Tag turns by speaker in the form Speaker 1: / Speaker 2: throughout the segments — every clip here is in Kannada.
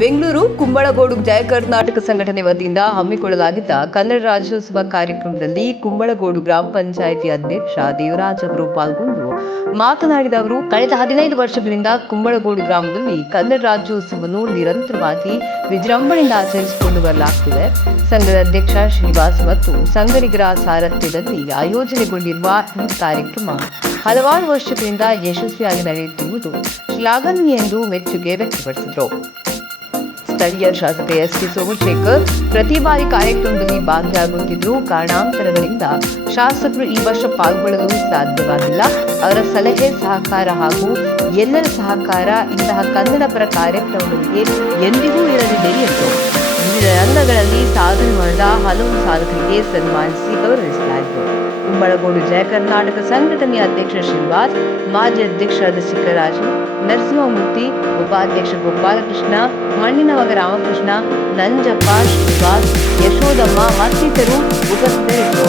Speaker 1: ಬೆಂಗಳೂರು ಕುಂಬಳಗೋಡು ಜಯ ಕರ್ನಾಟಕ ಸಂಘಟನೆ ವತಿಯಿಂದ ಹಮ್ಮಿಕೊಳ್ಳಲಾಗಿದ್ದ ಕನ್ನಡ ರಾಜ್ಯೋತ್ಸವ ಕಾರ್ಯಕ್ರಮದಲ್ಲಿ ಕುಂಬಳಗೋಡು ಗ್ರಾಮ ಪಂಚಾಯಿತಿ ಅಧ್ಯಕ್ಷ ದೇವರಾಜ್ ಅವರು ಪಾಲ್ಗೊಂಡು ಮಾತನಾಡಿದ ಅವರು ಕಳೆದ ಹದಿನೈದು ವರ್ಷಗಳಿಂದ ಕುಂಬಳಗೋಡು ಗ್ರಾಮದಲ್ಲಿ ಕನ್ನಡ ರಾಜ್ಯೋತ್ಸವವನ್ನು ನಿರಂತರವಾಗಿ ವಿಜೃಂಭಣೆಯಿಂದ ಆಚರಿಸಿಕೊಂಡು ಬರಲಾಗುತ್ತಿದೆ ಸಂಘದ ಅಧ್ಯಕ್ಷ ಶ್ರೀನಿವಾಸ್ ಮತ್ತು ಸಂಘರಿಗರ ಸಾರಥ್ಯದಲ್ಲಿ ಆಯೋಜನೆಗೊಂಡಿರುವ ಈ ಕಾರ್ಯಕ್ರಮ ಹಲವಾರು ವರ್ಷಗಳಿಂದ ಯಶಸ್ವಿಯಾಗಿ ನಡೆಯುತ್ತಿರುವುದು ಶ್ಲಾಘನೀಯ ಎಂದು ಮೆಚ್ಚುಗೆ ವ್ಯಕ್ತಪಡಿಸಿದರು ಸ್ಥಳೀಯ ಶಾಸಕ ಎಸ್ ಟಿ ಸೋಮಶೇಖರ್ ಪ್ರತಿ ಬಾರಿ ಕಾರ್ಯಕ್ರಮದಲ್ಲಿ ಭಾಗಿಯಾಗುತ್ತಿದ್ದು ಕಾರಣಾಂತರಗಳಿಂದ ಶಾಸಕರು ಈ ವರ್ಷ ಪಾಲ್ಗೊಳ್ಳಲು ಸಾಧ್ಯವಾಗಿಲ್ಲ ಅವರ ಸಲಹೆ ಸಹಕಾರ ಹಾಗೂ ಎಲ್ಲರ ಸಹಕಾರ ಇಂತಹ ಪರ ಕಾರ್ಯಕ್ರಮಗಳಿಗೆ ಎಂದಿಗೂ ಇರಲಿದೆ ಎಂದು ರಂಗಗಳಲ್ಲಿ ಸಾಧನೆ ಮಾಡಿದ ಹಲವು ಸಾಧಕರಿಗೆ ಸನ್ಮಾನಿಸಿ ಗೌರವಿಸಲಾಯಿತು ಕುಂಬಳಗೋಡು ಜಯ ಕರ್ನಾಟಕ ಸಂಘಟನೆಯ ಅಧ್ಯಕ್ಷ ಶ್ರೀನಿವಾಸ್ ಮಾಜಿ ಅಧ್ಯಕ್ಷರಾದ ಶಿಖರಾಜ ನರಸಿಂಹಮೂರ್ತಿ ಉಪಾಧ್ಯಕ್ಷ ಗೋಪಾಲಕೃಷ್ಣ ಮಣ್ಣಿನವ ರಾಮಕೃಷ್ಣ ನಂಜಪ್ಪ ಶ್ರೀನಿವಾಸ್ ಯಶೋದಮ್ಮ ಮತ್ತಿತರರು ಉಪಸ್ಥಿತರಿದ್ದರು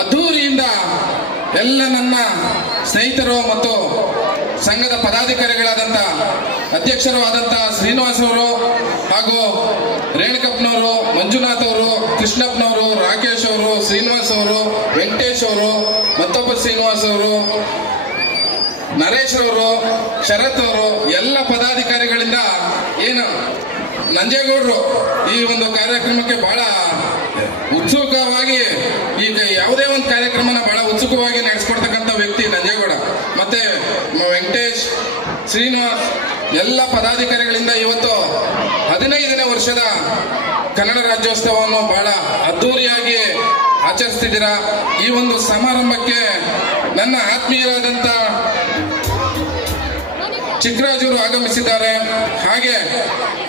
Speaker 2: ಅದ್ದೂರಿಯಿಂದ ಎಲ್ಲ ನನ್ನ ಸ್ನೇಹಿತರು ಮತ್ತು ಸಂಘದ ಪದಾಧಿಕಾರಿಗಳಾದಂಥ ಅಧ್ಯಕ್ಷರು ಆದಂತಹ ಶ್ರೀನಿವಾಸ್ ಅವರು ಹಾಗೂ ರೇಣುಕಪ್ಪನವರು ಮಂಜುನಾಥ್ ಅವರು ಕೃಷ್ಣಪ್ಪನವರು ರಾಕೇಶ್ ಅವರು ಶ್ರೀನಿವಾಸ್ ಅವರು ವೆಂಕಟೇಶ್ ಅವರು ಮತ್ತೊಬ್ಬ ಶ್ರೀನಿವಾಸ್ ಅವರು ನರೇಶ್ ಅವರು ಶರತ್ ಅವರು ಎಲ್ಲ ಪದಾಧಿಕಾರಿಗಳಿಂದ ಏನು ನಂಜೇಗೌಡರು ಈ ಒಂದು ಕಾರ್ಯಕ್ರಮಕ್ಕೆ ಬಹಳ ಉತ್ಸುಕವಾಗಿ ಈಗ ಯಾವುದೇ ಒಂದು ಕಾರ್ಯಕ್ರಮನ ಬಹಳ ಉತ್ಸುಕವಾಗಿ ನಡೆಸ್ಕೊಡ್ತಕ್ಕಂಥ ವ್ಯಕ್ತಿ ನಂಜೇಗೌಡ ಮತ್ತೆ ವೆಂಕಟೇಶ್ ಶ್ರೀನಿವಾಸ್ ಎಲ್ಲ ಪದಾಧಿಕಾರಿಗಳಿಂದ ಇವತ್ತು ಹದಿನೈದನೇ ವರ್ಷದ ಕನ್ನಡ ರಾಜ್ಯೋತ್ಸವವನ್ನು ಬಹಳ ಅದ್ಧೂರಿಯಾಗಿ ಆಚರಿಸ್ತಿದ್ದೀರ ಈ ಒಂದು ಸಮಾರಂಭಕ್ಕೆ ನನ್ನ ಆತ್ಮೀಯರಾದಂಥ ಚಿಕ್ಕರಾಜುರು ಆಗಮಿಸಿದ್ದಾರೆ ಹಾಗೆ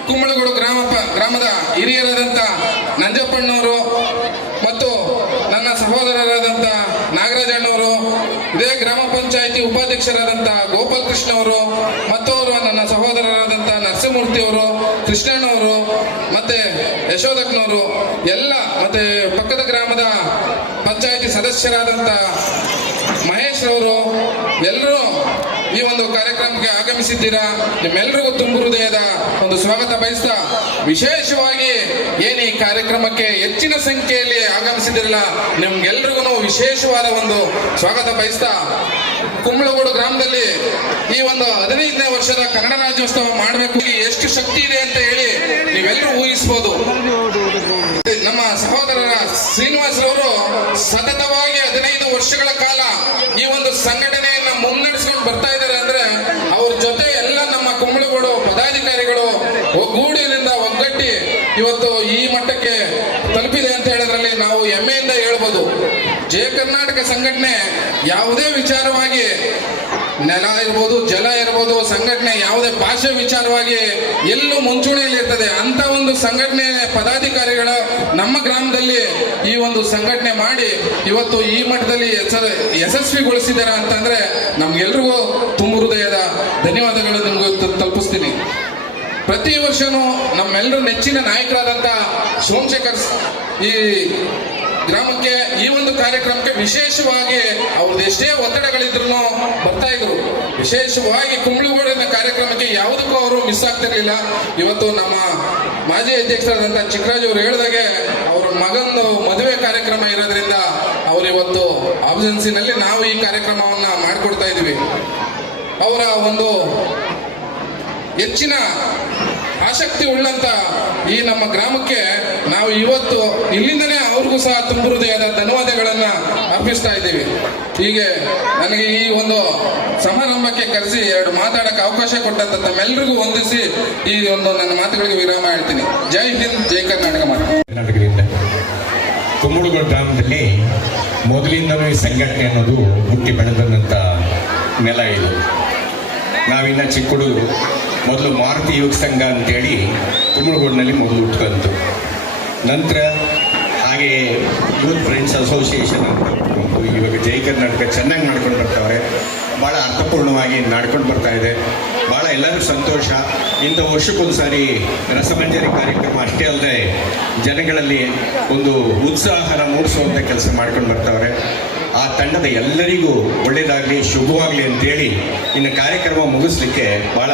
Speaker 2: ಕುಂಬಳಗೋಡು ಗ್ರಾಮ ಗ್ರಾಮದ ಹಿರಿಯರಾದಂಥ ನಂಜಪ್ಪಣ್ಣವರು ಮತ್ತು ನನ್ನ ಸಹೋದರರಾದಂಥ ನಾಗರಾಜಣ್ಣವರು ಇದೇ ಗ್ರಾಮ ಪಂಚಾಯಿತಿ ಉಪಾಧ್ಯಕ್ಷರಾದಂಥ ಗೋಪಾಲಕೃಷ್ಣ ಅವರು ಮತ್ತು ಅವರು ನನ್ನ ಸಹೋದರರಾದಂಥ ನರಸಿಂಹಮೂರ್ತಿಯವರು ಕೃಷ್ಣಣ್ಣವರು ಮತ್ತು ಯಶೋಧಕ್ನವರು ಎಲ್ಲ ಮತ್ತು ಪಕ್ಕದ ಗ್ರಾಮದ ಪಂಚಾಯಿತಿ ಸದಸ್ಯರಾದಂಥ ಮಹೇಶ್ ಅವರು ಎಲ್ಲರೂ ಈ ಒಂದು ಕಾರ್ಯಕ್ರಮಕ್ಕೆ ಆಗಮಿಸಿದ್ದೀರಾ ನಿಮ್ಮೆಲ್ಲರಿಗೂ ತುಂಬು ಹೃದಯದ ಒಂದು ಸ್ವಾಗತ ಬಯಸ್ತಾ ವಿಶೇಷವಾಗಿ ಏನು ಈ ಕಾರ್ಯಕ್ರಮಕ್ಕೆ ಹೆಚ್ಚಿನ ಸಂಖ್ಯೆಯಲ್ಲಿ ಆಗಮಿಸಿದಿರಲ್ಲ ನಿಮ್ಗೆಲ್ರಿಗೂ ವಿಶೇಷವಾದ ಒಂದು ಸ್ವಾಗತ ಬಯಸ್ತಾ ಕುಂಬಳಗೋಡು ಗ್ರಾಮದಲ್ಲಿ ಈ ಒಂದು ಹದಿನೈದನೇ ವರ್ಷದ ಕನ್ನಡ ರಾಜ್ಯೋತ್ಸವ ಮಾಡಬೇಕು ಎಷ್ಟು ಶಕ್ತಿ ಇದೆ ಅಂತ ಹೇಳಿ ನೀವೆಲ್ಲರೂ ಊಹಿಸಬಹುದು ನಮ್ಮ ಸಹ ಸಹೋದರರ ಅವರು ಸತತವಾಗಿ ಹದಿನೈದು ವರ್ಷಗಳ ಕಾಲ ಈ ಒಂದು ಸಂಘಟನೆಯನ್ನು ಮುನ್ನಡೆಸ್ಕೊಂಡು ಬರ್ತಾ ಇದ್ದಾರೆ ಅಂದ್ರೆ ಅವ್ರ ಜೊತೆ ಎಲ್ಲ ನಮ್ಮ ಕುಂಬಳಗಳು ಪದಾಧಿಕಾರಿಗಳು ಒಗ್ಗೂಡಿನಿಂದ ಒಗ್ಗಟ್ಟಿ ಇವತ್ತು ಈ ಮಟ್ಟಕ್ಕೆ ತಲುಪಿದೆ ಅಂತ ಹೇಳಿದ್ರಲ್ಲಿ ನಾವು ಹೆಮ್ಮೆಯಿಂದ ಹೇಳ್ಬೋದು ಜಯ ಕರ್ನಾಟಕ ಸಂಘಟನೆ ಯಾವುದೇ ವಿಚಾರವಾಗಿ ನೆಲ ಇರ್ಬೋದು ಜಲ ಇರ್ಬೋದು ಸಂಘಟನೆ ಯಾವುದೇ ಭಾಷೆ ವಿಚಾರವಾಗಿ ಎಲ್ಲೂ ಮುಂಚೂಣಿಯಲ್ಲಿ ಇರ್ತದೆ ಅಂತ ಒಂದು ಸಂಘಟನೆ ಪದಾಧಿಕಾರಿಗಳ ನಮ್ಮ ಗ್ರಾಮದಲ್ಲಿ ಈ ಒಂದು ಸಂಘಟನೆ ಮಾಡಿ ಇವತ್ತು ಈ ಮಟ್ಟದಲ್ಲಿ ಯಶಸ್ವಿಗೊಳಿಸಿದಾರ ಅಂತಂದ್ರೆ ನಮ್ಗೆಲ್ರಿಗೂ ತುಂಬ ಹೃದಯದ ಧನ್ಯವಾದಗಳು ನಿಮ್ಗೆ ತಲುಪಿಸ್ತೀನಿ ಪ್ರತಿ ವರ್ಷನೂ ನಮ್ಮೆಲ್ಲರೂ ನೆಚ್ಚಿನ ನಾಯಕರಾದಂಥ ಸೋಮಶೇಖರ್ ಈ ಗ್ರಾಮಕ್ಕೆ ಈ ಒಂದು ಕಾರ್ಯಕ್ರಮಕ್ಕೆ ವಿಶೇಷವಾಗಿ ಅವ್ರದ್ದು ಎಷ್ಟೇ ಒತ್ತಡಗಳಿದ್ರು ಬರ್ತಾ ಇದ್ರು ವಿಶೇಷವಾಗಿ ಕುಂಬಳಿಗೋಡಿನ ಕಾರ್ಯಕ್ರಮಕ್ಕೆ ಯಾವುದಕ್ಕೂ ಅವರು ಮಿಸ್ ಆಗ್ತಿರ್ಲಿಲ್ಲ ಇವತ್ತು ನಮ್ಮ ಮಾಜಿ ಅಧ್ಯಕ್ಷರಾದಂಥ ಚಿಕ್ಕರಾಜ್ ಅವರು ಹೇಳಿದಾಗೆ ಅವರ ಮಗಂದು ಮದುವೆ ಕಾರ್ಯಕ್ರಮ ಇರೋದ್ರಿಂದ ಅವರು ಇವತ್ತು ಆಬ್ಜೆನ್ಸಿನಲ್ಲಿ ನಾವು ಈ ಕಾರ್ಯಕ್ರಮವನ್ನು ಮಾಡಿಕೊಡ್ತಾ ಇದ್ದೀವಿ ಅವರ ಒಂದು ಹೆಚ್ಚಿನ ಆಸಕ್ತಿ ಉಳ್ಳಂತ ಈ ನಮ್ಮ ಗ್ರಾಮಕ್ಕೆ ನಾವು ಇವತ್ತು ಇಲ್ಲಿಂದನೇ ಅವ್ರಿಗೂ ಸಹ ತುಂಬ ಹೃದಯದ ಧನ್ಯವಾದಗಳನ್ನ ಅರ್ಪಿಸ್ತಾ ಇದ್ದೀವಿ ಹೀಗೆ ನನಗೆ ಈ ಒಂದು ಸಮಾರಂಭಕ್ಕೆ ಕರೆಸಿ ಎರಡು ಮಾತಾಡಕ್ಕೆ ಅವಕಾಶ ಕೊಟ್ಟಂತ ತಮ್ಮೆಲ್ಲರಿಗೂ ವಂದಿಸಿ ಈ ಒಂದು ನನ್ನ ಮಾತುಗಳಿಗೆ ವಿರಾಮ ಹೇಳ್ತೀನಿ ಜೈ ಹಿಂದ್ ಜೈ ಕರ್ನಾಟಕ ಮಾತು ಕರ್ನಾಟಕದಿಂದ
Speaker 3: ಗ್ರಾಮದಲ್ಲಿ ಮೊದಲಿಂದಲೂ ಈ ಸಂಘಟನೆ ಅನ್ನೋದು ಹುಟ್ಟಿ ಬೆಳೆದಂತ ನೆಲ ಇದು ನಾವಿನ್ನ ಚಿಕ್ಕ ಮೊದಲು ಮಾರುತಿ ಯೋಗ ಸಂಘ ಅಂತೇಳಿ ತುಮಕೂರಿನಲ್ಲಿ ಮೊದಲು ಹುಟ್ಕಂತು ನಂತರ ಹಾಗೆ ಯೂತ್ ಫ್ರೆಂಡ್ಸ್ ಅಸೋಸಿಯೇಷನ್ ಅಂತ ಇವಾಗ ಜೈ ಕರ್ನಾಟಕ ಚೆನ್ನಾಗಿ ಮಾಡ್ಕೊಂಡು ಬರ್ತಾವ್ರೆ ಭಾಳ ಅರ್ಥಪೂರ್ಣವಾಗಿ ನಡ್ಕೊಂಡು ಬರ್ತಾ ಇದೆ ಭಾಳ ಎಲ್ಲರೂ ಸಂತೋಷ ಇಂಥ ಸಾರಿ ರಸಮಂಜರಿ ಕಾರ್ಯಕ್ರಮ ಅಷ್ಟೇ ಅಲ್ಲದೆ ಜನಗಳಲ್ಲಿ ಒಂದು ಉತ್ಸಾಹನ ಮೂಡಿಸುವಂಥ ಕೆಲಸ ಮಾಡ್ಕೊಂಡು ಬರ್ತಾವ್ರೆ ಆ ತಂಡದ ಎಲ್ಲರಿಗೂ ಒಳ್ಳೇದಾಗಲಿ ಶುಭವಾಗಲಿ ಅಂತೇಳಿ ಇನ್ನು ಕಾರ್ಯಕ್ರಮ ಮುಗಿಸ್ಲಿಕ್ಕೆ ಭಾಳ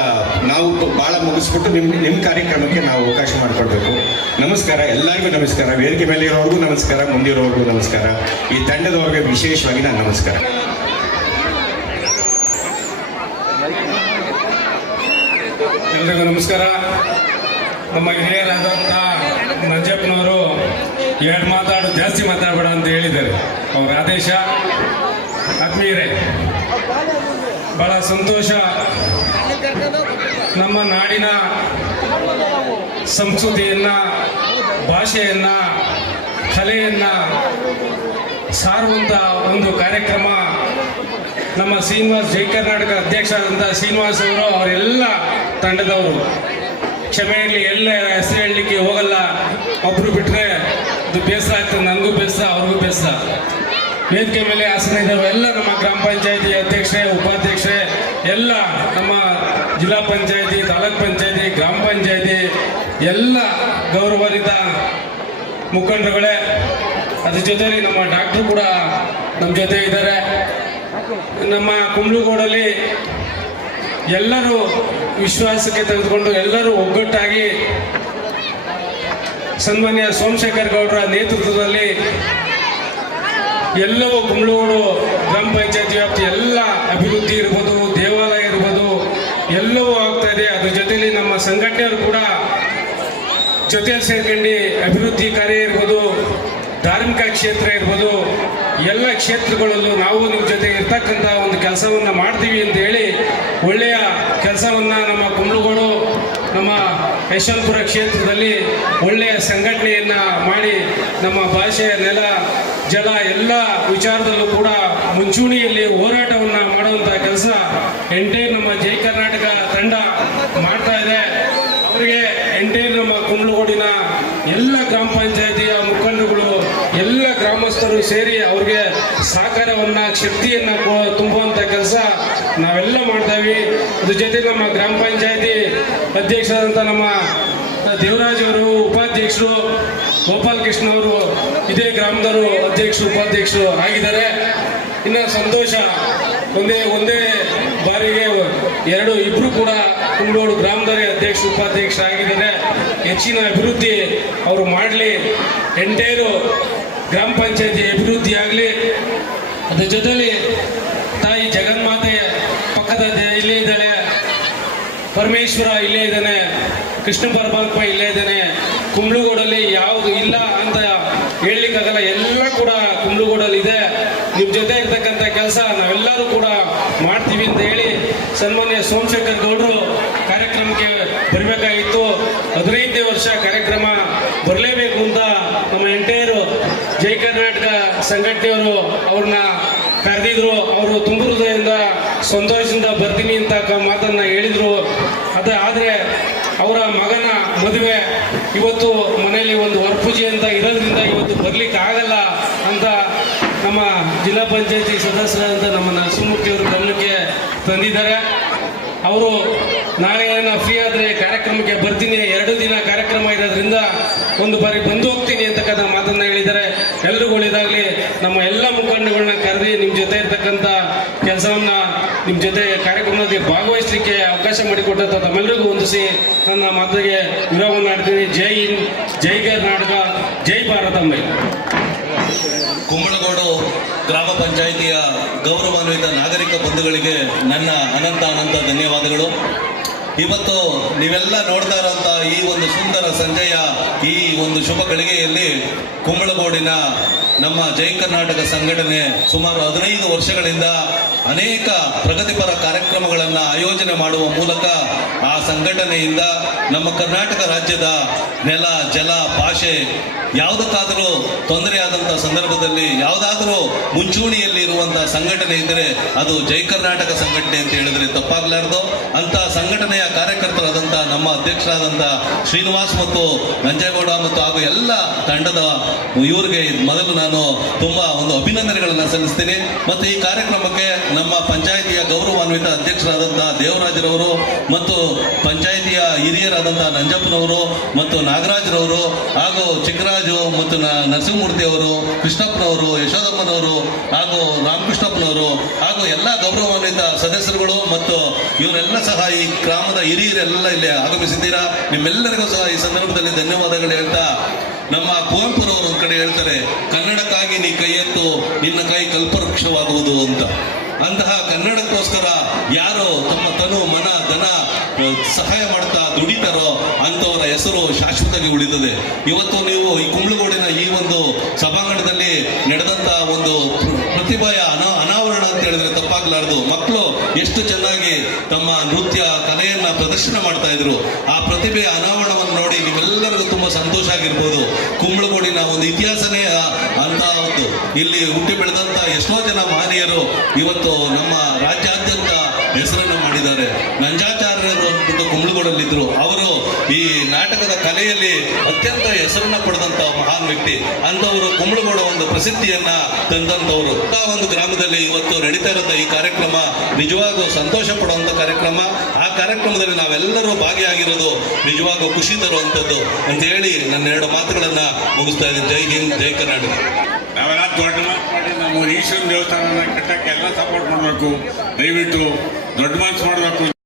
Speaker 3: ನಾವು ಭಾಳ ಮುಗಿಸ್ಬಿಟ್ಟು ನಿಮ್ಮ ನಿಮ್ಮ ಕಾರ್ಯಕ್ರಮಕ್ಕೆ ನಾವು ಅವಕಾಶ ಮಾಡಿಕೊಡ್ಬೇಕು ನಮಸ್ಕಾರ ಎಲ್ಲರಿಗೂ ನಮಸ್ಕಾರ ವೇದಿಕೆ ಮೇಲೆ ಇರೋರಿಗೂ ನಮಸ್ಕಾರ ಮುಂದಿರೋರ್ಗೂ ನಮಸ್ಕಾರ ಈ ತಂಡದವ್ರಿಗೆ ವಿಶೇಷವಾಗಿ ನಾನು ನಮಸ್ಕಾರ
Speaker 2: ಎಲ್ರಿಗೂ ನಮಸ್ಕಾರ ನಮ್ಮ ಹಿರಿಯರಾದಂತ ನಂಜಪ್ಪನವರು ಎರಡು ಮಾತಾಡು ಜಾಸ್ತಿ ಮಾತಾಡಬೇಡ ಅಂತ ಹೇಳಿದ್ದಾರೆ ಅವರ ಆದೇಶ ಆತ್ಮೀಯರೇ ಬಹಳ ಸಂತೋಷ ನಮ್ಮ ನಾಡಿನ ಸಂಸ್ಕೃತಿಯನ್ನ ಭಾಷೆಯನ್ನ ಕಲೆಯನ್ನು ಸಾರುವಂಥ ಒಂದು ಕಾರ್ಯಕ್ರಮ ನಮ್ಮ ಶ್ರೀನಿವಾಸ್ ಜೈ ಕರ್ನಾಟಕ ಅಧ್ಯಕ್ಷರಾದಂಥ ಶ್ರೀನಿವಾಸ್ ಅವರು ಅವರೆಲ್ಲ ತಂಡದವರು ಕ್ಷಮೆಯಲ್ಲಿ ಎಲ್ಲ ಹೆಸರು ಹೇಳಲಿಕ್ಕೆ ಹೋಗಲ್ಲ ಒಬ್ರು ಬಿಟ್ಟರೆ ಅದು ಬೇಸರ ನನಗೂ ಬೇಸರ ಅವ್ರಿಗೂ ಬೇಸ ವೇದಿಕೆ ಮೇಲೆ ಆಸನ ಇದ್ದಾವೆ ಎಲ್ಲ ನಮ್ಮ ಗ್ರಾಮ ಪಂಚಾಯತಿ ಅಧ್ಯಕ್ಷೆ ಉಪಾಧ್ಯಕ್ಷೆ ಎಲ್ಲ ನಮ್ಮ ಜಿಲ್ಲಾ ಪಂಚಾಯತಿ ತಾಲೂಕ್ ಪಂಚಾಯತಿ ಗ್ರಾಮ ಪಂಚಾಯತಿ ಎಲ್ಲ ಗೌರವಾನ್ವಿತ ಮುಖಂಡರುಗಳೇ ಅದ್ರ ಜೊತೆಲಿ ನಮ್ಮ ಡಾಕ್ಟ್ರು ಕೂಡ ನಮ್ಮ ಜೊತೆ ಇದ್ದಾರೆ ನಮ್ಮ ಕುಂಬ್ಳುಗೋಡಲ್ಲಿ ಎಲ್ಲರೂ ವಿಶ್ವಾಸಕ್ಕೆ ತೆಗೆದುಕೊಂಡು ಎಲ್ಲರೂ ಒಗ್ಗಟ್ಟಾಗಿ ಸನ್ಮಾನ್ಯ ಸೋಮಶೇಖರ್ ಗೌಡರ ನೇತೃತ್ವದಲ್ಲಿ ಎಲ್ಲವೂ ಕುಂಬಳೂರು ಗ್ರಾಮ ಪಂಚಾಯತಿ ವ್ಯಾಪ್ತಿ ಎಲ್ಲ ಅಭಿವೃದ್ಧಿ ಇರ್ಬೋದು ದೇವಾಲಯ ಇರ್ಬೋದು ಎಲ್ಲವೂ ಆಗ್ತಾ ಇದೆ ಅದ್ರ ಜೊತೆಯಲ್ಲಿ ನಮ್ಮ ಸಂಘಟನೆಯವರು ಕೂಡ ಜೊತೆಯಲ್ಲಿ ಸೇರ್ಕೊಂಡು ಅಭಿವೃದ್ಧಿ ಕಾರ್ಯ ಇರ್ಬೋದು ಧಾರ್ಮಿಕ ಕ್ಷೇತ್ರ ಇರ್ಬೋದು ಎಲ್ಲ ಕ್ಷೇತ್ರಗಳಲ್ಲೂ ನಾವು ನಿಮ್ಮ ಜೊತೆ ಇರ್ತಕ್ಕಂಥ ಒಂದು ಕೆಲಸವನ್ನು ಮಾಡ್ತೀವಿ ಅಂತ ಹೇಳಿ ಒಳ್ಳೆಯ ಕೆಲಸವನ್ನು ನಮ್ಮ ಕುಂಬಳಗೋಡು ನಮ್ಮ ಯಶವಂತಪುರ ಕ್ಷೇತ್ರದಲ್ಲಿ ಒಳ್ಳೆಯ ಸಂಘಟನೆಯನ್ನು ಮಾಡಿ ನಮ್ಮ ಭಾಷೆಯ ನೆಲ ಜಲ ಎಲ್ಲ ವಿಚಾರದಲ್ಲೂ ಕೂಡ ಮುಂಚೂಣಿಯಲ್ಲಿ ಹೋರಾಟವನ್ನು ಮಾಡುವಂಥ ಕೆಲಸ ಎಂಟೇ ನಮ್ಮ ಜೈ ಕರ್ನಾಟಕ ತಂಡ ಮಾಡ್ತಾ ಇದೆ ಅವರಿಗೆ ಎಂಟೈರ್ ನಮ್ಮ ಕುಂಡ್ಲಗೋಡಿನ ಎಲ್ಲ ಗ್ರಾಮ ಪಂಚಾಯಿತಿಯ ಮುಖಂಡರುಗಳು ಎಲ್ಲ ಗ್ರಾಮಸ್ಥರು ಸೇರಿ ಅವ್ರಿಗೆ ಸಹಕಾರವನ್ನು ಶಕ್ತಿಯನ್ನು ತುಂಬುವಂಥ ಕೆಲಸ ನಾವೆಲ್ಲ ಮಾಡ್ತೀವಿ ಅದ್ರ ಜೊತೆ ನಮ್ಮ ಗ್ರಾಮ ಪಂಚಾಯತಿ ಅಧ್ಯಕ್ಷರಾದಂಥ ನಮ್ಮ ದೇವರಾಜ್ ಅವರು ಉಪಾಧ್ಯಕ್ಷರು ಗೋಪಾಲ್ ಕೃಷ್ಣ ಅವರು ಇದೇ ಗ್ರಾಮದವರು ಅಧ್ಯಕ್ಷರು ಉಪಾಧ್ಯಕ್ಷರು ಆಗಿದ್ದಾರೆ ಇನ್ನು ಸಂತೋಷ ಒಂದೇ ಒಂದೇ ಬಾರಿಗೆ ಎರಡು ಇಬ್ರು ಕೂಡ ಕುಂಡೋಡು ಗ್ರಾಮದಲ್ಲಿ ಅಧ್ಯಕ್ಷ ಉಪಾಧ್ಯಕ್ಷ ಆಗಿದ್ದಾರೆ ಹೆಚ್ಚಿನ ಅಭಿವೃದ್ಧಿ ಅವರು ಮಾಡಲಿ ಎಂಟೇರು ಗ್ರಾಮ ಪಂಚಾಯತಿ ಅಭಿವೃದ್ಧಿ ಆಗಲಿ ಅದ್ರ ಜೊತೆಲಿ ತಾಯಿ ಜಗನ್ಮಾತೆ ಪಕ್ಕದ ಇಲ್ಲೇ ಇದ್ದಾಳೆ ಪರಮೇಶ್ವರ ಇಲ್ಲೇ ಇದ್ದಾನೆ ಕೃಷ್ಣ ಪರಮಾತ್ಮ ಇಲ್ಲೇ ಇದ್ದಾನೆ ಕುಂಬ್ಳಗೂಡಲ್ಲಿ ಯಾವುದು ಇಲ್ಲ ಅಂತ ಹೇಳಲಿಕ್ಕಾಗಲ್ಲ ಎಲ್ಲ ನಿಮ್ಮ ಜೊತೆ ಇರ್ತಕ್ಕಂಥ ಕೆಲಸ ನಾವೆಲ್ಲರೂ ಕೂಡ ಮಾಡ್ತೀವಿ ಅಂತ ಹೇಳಿ ಸನ್ಮಾನ್ಯ ಸೋಮಶೇಖರ್ ಗೌಡರು ಕಾರ್ಯಕ್ರಮಕ್ಕೆ ಬರಬೇಕಾಗಿತ್ತು ಹದಿನೈದು ವರ್ಷ ಕಾರ್ಯಕ್ರಮ ಬರಲೇಬೇಕು ಅಂತ ನಮ್ಮ ಎಂಟೈರ್ ಜೈ ಕರ್ನಾಟಕ ಸಂಘಟನೆಯವರು ಅವ್ರನ್ನ ಕರೆದಿದ್ರು ಅವರು ತುಂಬ ಹೃದಯದಿಂದ ಸಂತೋಷದಿಂದ ಬರ್ತೀನಿ ಅಂತ ಮಾತನ್ನ ಹೇಳಿದರು ಅದ ಆದರೆ ಅವರ ಮಗನ ಮದುವೆ ಇವತ್ತು ಮನೆಯಲ್ಲಿ ಒಂದು ವರ್ಪೂಜೆ ಅಂತ ಇರೋದ್ರಿಂದ ಇವತ್ತು ಬರಲಿಕ್ಕೆ ಆಗಲ್ಲ ಜಿಲ್ಲಾ ಪಂಚಾಯತಿ ಸದಸ್ಯರಾದಂಥ ನಮ್ಮ ಅವರು ಗಮನಕ್ಕೆ ತಂದಿದ್ದಾರೆ ಅವರು ನಾಳೆ ಏನೋ ಫ್ರೀ ಆದರೆ ಕಾರ್ಯಕ್ರಮಕ್ಕೆ ಬರ್ತೀನಿ ಎರಡು ದಿನ ಕಾರ್ಯಕ್ರಮ ಇರೋದ್ರಿಂದ ಒಂದು ಬಾರಿ ಬಂದು ಹೋಗ್ತೀನಿ ಅಂತಕ್ಕಂಥ ಮಾತನ್ನ ಹೇಳಿದ್ದಾರೆ ಎಲ್ರಿಗೂ ಒಳ್ಳೇದಾಗಲಿ ನಮ್ಮ ಎಲ್ಲ ಮುಖಂಡಗಳನ್ನ ಕರೆದಿ ನಿಮ್ಮ ಜೊತೆ ಇರ್ತಕ್ಕಂಥ ಕೆಲಸವನ್ನು ನಿಮ್ಮ ಜೊತೆ ಕಾರ್ಯಕ್ರಮದಲ್ಲಿ ಭಾಗವಹಿಸಲಿಕ್ಕೆ ಅವಕಾಶ ಮಾಡಿಕೊಟ್ಟಂಥ ತಮ್ಮೆಲ್ಲರಿಗೂ ಹೊಂದಿಸಿ ನನ್ನ ಮಾತಿಗೆ ವಿರಾಮವನ್ನು ಮಾಡ್ತೀನಿ ಜೈ ಹಿಂದ್ ಜೈ ಕರ್ನಾಟಕ ಜೈ ಅಂಬೈ ಕುಂಬಳಗೋಡು ಗ್ರಾಮ ಪಂಚಾಯಿತಿಯ ಗೌರವಾನ್ವಿತ ನಾಗರಿಕ ಬಂಧುಗಳಿಗೆ ನನ್ನ ಅನಂತ ಅನಂತ ಧನ್ಯವಾದಗಳು ಇವತ್ತು ನೀವೆಲ್ಲ ನೋಡ್ತಾ ಇರೋಂಥ ಈ ಒಂದು ಸುಂದರ ಸಂಜೆಯ ಈ ಒಂದು ಶುಭ ಗಳಿಗೆಯಲ್ಲಿ ಕುಂಬಳಗೋಡಿನ ನಮ್ಮ ಜೈ ಕರ್ನಾಟಕ ಸಂಘಟನೆ ಸುಮಾರು ಹದಿನೈದು ವರ್ಷಗಳಿಂದ ಅನೇಕ ಪ್ರಗತಿಪರ ಕಾರ್ಯಕ್ರಮಗಳನ್ನು ಆಯೋಜನೆ ಮಾಡುವ ಮೂಲಕ ಆ ಸಂಘಟನೆಯಿಂದ ನಮ್ಮ ಕರ್ನಾಟಕ ರಾಜ್ಯದ ನೆಲ ಜಲ ಭಾಷೆ ಯಾವುದಕ್ಕಾದರೂ ತೊಂದರೆ ಆದಂಥ ಸಂದರ್ಭದಲ್ಲಿ ಯಾವುದಾದರೂ ಮುಂಚೂಣಿಯಲ್ಲಿ ಇರುವಂಥ ಸಂಘಟನೆ ಇದ್ದರೆ ಅದು ಜೈ ಕರ್ನಾಟಕ ಸಂಘಟನೆ ಅಂತ ಹೇಳಿದರೆ ತಪ್ಪಾಗಲಾರ್ದು ಅಂಥ ಸಂಘಟನೆಯ ಕಾರ್ಯಕರ್ತರಾದಂಥ ನಮ್ಮ ಅಧ್ಯಕ್ಷರಾದಂಥ ಶ್ರೀನಿವಾಸ್ ಮತ್ತು ನಂಜೇಗೌಡ ಮತ್ತು ಹಾಗೂ ಎಲ್ಲ ತಂಡದ ಇವರಿಗೆ ಮೊದಲು ನಾನು ತುಂಬ ಒಂದು ಅಭಿನಂದನೆಗಳನ್ನು ಸಲ್ಲಿಸ್ತೀನಿ ಮತ್ತು ಈ ಕಾರ್ಯಕ್ರಮಕ್ಕೆ ನಮ್ಮ ಪಂಚಾಯಿತಿಯ ಗೌರವಾನ್ವಿತ ಅಧ್ಯಕ್ಷರಾದಂತಹ ದೇವರಾಜರವರು ಮತ್ತು ಪಂಚಾಯಿತಿಯ ಹಿರಿಯರಾದಂತಹ ನಂಜಪ್ಪನವರು ಮತ್ತು ನಾಗರಾಜ್ರವರು ಹಾಗೂ ಚಿಕ್ಕರಾಜು ಮತ್ತು ನರಸಿಂಹಮೂರ್ತಿಯವರು ಕೃಷ್ಣಪ್ಪನವರು ಯಶೋಧಮ್ಮನವರು ಹಾಗೂ ರಾಮಕೃಷ್ಣಪ್ಪನವರು ಹಾಗೂ ಎಲ್ಲ ಗೌರವಾನ್ವಿತ ಸದಸ್ಯರುಗಳು ಮತ್ತು ಇವರೆಲ್ಲ ಸಹ ಈ ಗ್ರಾಮದ ಹಿರಿಯರೆಲ್ಲ ಇಲ್ಲಿ ಆಗಮಿಸಿದ್ದೀರಾ ನಿಮ್ಮೆಲ್ಲರಿಗೂ ಸಹ ಈ ಸಂದರ್ಭದಲ್ಲಿ ಧನ್ಯವಾದಗಳು ಹೇಳ್ತಾ ನಮ್ಮ ಕುವೆಂಪುರವರು ಕಡೆ ಹೇಳ್ತಾರೆ ಕನ್ನಡಕ್ಕಾಗಿ ನೀ ಕೈ ಎತ್ತು ನಿನ್ನ ಕೈ ಕಲ್ಪವೃಕ್ಷವಾಗುವುದು ಅಂತ ಅಂತಹ ಕನ್ನಡಕ್ಕೋಸ್ಕರ ಯಾರು ತಮ್ಮ ತನು ಮನ ಧನ ಸಹಾಯ ಮಾಡ್ತಾ ದುಡಿತಾರೋ ಅಂತವರ ಹೆಸರು ಶಾಶ್ವತವಾಗಿ ಉಳಿತದೆ ಇವತ್ತು ನೀವು ಈ ಕುಂಬಳಗೋಡಿನ ಈ ಒಂದು ಸಭಾಂಗಣದಲ್ಲಿ ನಡೆದಂತ ಒಂದು ಪ್ರತಿಭೆಯ ಅನಾ ಅನಾವರಣ ಅಂತ ಹೇಳಿದ್ರೆ ತಪ್ಪಾಗಲಾರದು ಮಕ್ಕಳು ಎಷ್ಟು ಚೆನ್ನಾಗಿ ತಮ್ಮ ನೃತ್ಯ ಕಲೆಯನ್ನ ಪ್ರದರ್ಶನ ಮಾಡ್ತಾ ಇದ್ರು ಆ ಪ್ರತಿಭೆಯ ಅನಾವರಣವನ್ನು ನೋಡಿ ನೀವೆಲ್ಲ ಆಗಿರ್ಬೋದು ಕುಂಬಳಗೋಡಿನ ಒಂದು ಇತಿಹಾಸನೇ ಒಂದು ಇಲ್ಲಿ ಹುಟ್ಟಿ ಬೆಳೆದಂತ ಎಷ್ಟೋ ಜನ ಮಹನೀಯರು ಇವತ್ತು ನಮ್ಮ ರಾಜ್ಯಾದ್ಯಂತ ಹೆಸರನ್ನು ಮಾಡಿದ್ದಾರೆ ನಂಜಾಚ ಬಂದ್ಬಿಟ್ಟು ಅವರು ಈ ನಾಟಕದ ಕಲೆಯಲ್ಲಿ ಅತ್ಯಂತ ಹೆಸರನ್ನ ಪಡೆದಂತ ಮಹಾನ್ ವ್ಯಕ್ತಿ ಅಂತವರು ಕುಂಬಳಗೂಡ ಒಂದು ಪ್ರಸಿದ್ಧಿಯನ್ನ ತಂದಂತವರು ಆ ಒಂದು ಗ್ರಾಮದಲ್ಲಿ ಇವತ್ತು ನಡೀತಾ ಇರೋ ಈ ಕಾರ್ಯಕ್ರಮ ನಿಜವಾಗೂ ಸಂತೋಷ ಪಡುವಂತ ಕಾರ್ಯಕ್ರಮ ಆ ಕಾರ್ಯಕ್ರಮದಲ್ಲಿ ನಾವೆಲ್ಲರೂ ಭಾಗಿಯಾಗಿರೋದು ನಿಜವಾಗೂ ಖುಷಿ ತರುವಂತದ್ದು ಅಂತ ಹೇಳಿ ನನ್ನ ಎರಡು ಮಾತುಗಳನ್ನ ಮುಗಿಸ್ತಾ ಇದ್ದೀನಿ ಜೈ ಹಿಂದ್ ಜೈ ಕರ್ನಾಟಕ ಈಶ್ವರ ದೊಡ್ಡ ನಮ್ಮ ದೇವಸ್ಥಾನ ಕಟ್ಟಕ್ಕೆ ಎಲ್ಲ ಸಪೋರ್ಟ್ ಮಾಡಬೇಕು ದಯವಿಟ್ಟು ದೊಡ್ಡ ಮಾತು ಮಾಡಬೇಕು